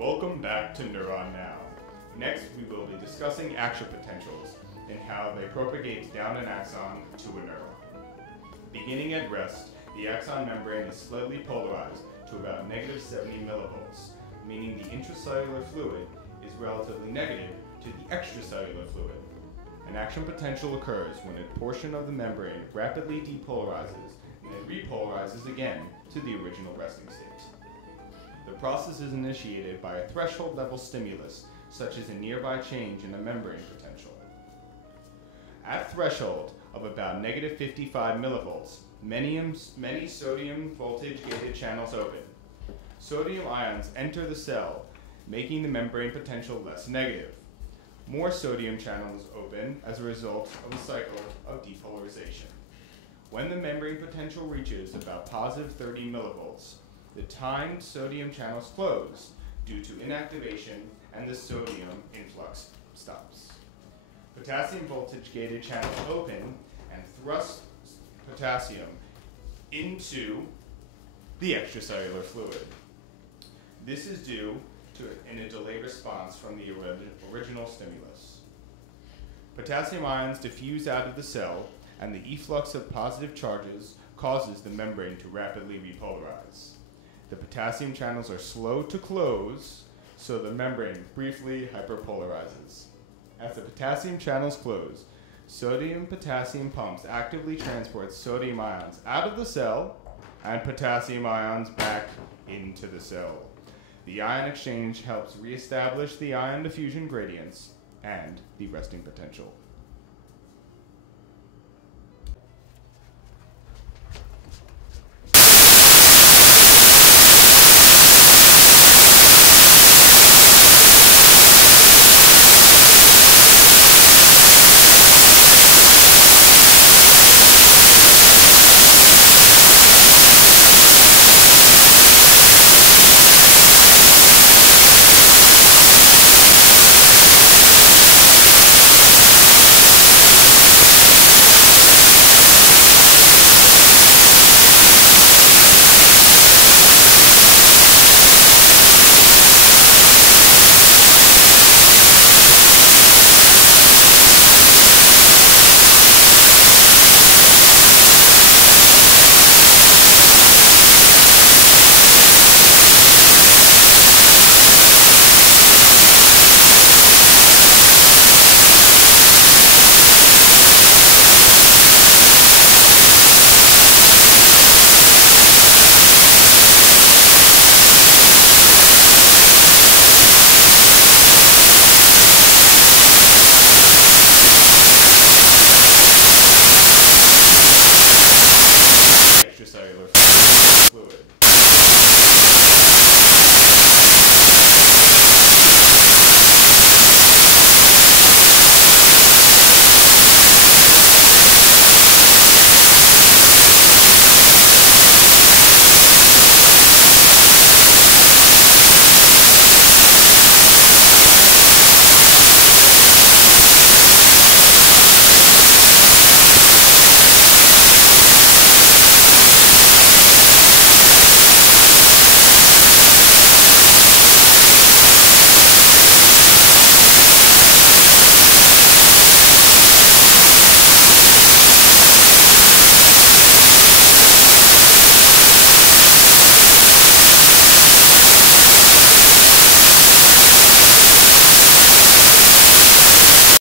Welcome back to Neuron Now. Next, we will be discussing action potentials and how they propagate down an axon to a neuron. Beginning at rest, the axon membrane is slightly polarized to about negative 70 millivolts, meaning the intracellular fluid is relatively negative to the extracellular fluid. An action potential occurs when a portion of the membrane rapidly depolarizes and then repolarizes again to the original resting state. The process is initiated by a threshold level stimulus, such as a nearby change in the membrane potential. At threshold of about negative 55 millivolts, many sodium voltage gated channels open. Sodium ions enter the cell, making the membrane potential less negative. More sodium channels open as a result of a cycle of depolarization. When the membrane potential reaches about positive 30 millivolts, the timed sodium channels close due to inactivation and the sodium influx stops. Potassium voltage gated channels open and thrust potassium into the extracellular fluid. This is due to a delay response from the original stimulus. Potassium ions diffuse out of the cell, and the efflux of positive charges causes the membrane to rapidly repolarize. The potassium channels are slow to close, so the membrane briefly hyperpolarizes. As the potassium channels close, sodium-potassium pumps actively transport sodium ions out of the cell and potassium ions back into the cell. The ion exchange helps reestablish the ion diffusion gradients and the resting potential.